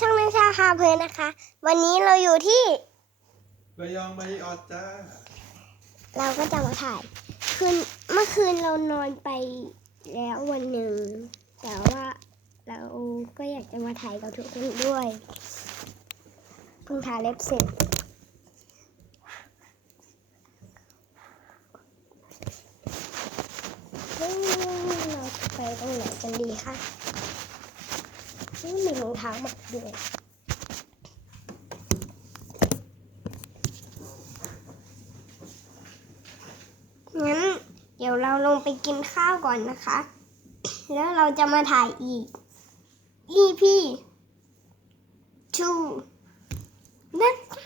ช่องน้ำชาพาเพลินนะคะวันนี้เราอยู่ที่ระยองมาริออทจ้าเราก็จะมาถ่ายเมื่อคืนเรานอนไปแล้ววันหนึ่งแต่ว่าเราก็อยากจะมาถ่ายกับทุกคนด้วยเพิ่งทาเล็บเสร็จเราจะไปตรงไหนกันดีคะมีรองเท้าหมักด้วยงั้นเดี๋ยวเราลงไปกินข้าวก่อนนะคะ แล้วเราจะมาถ่ายอีก EP 2นะคะ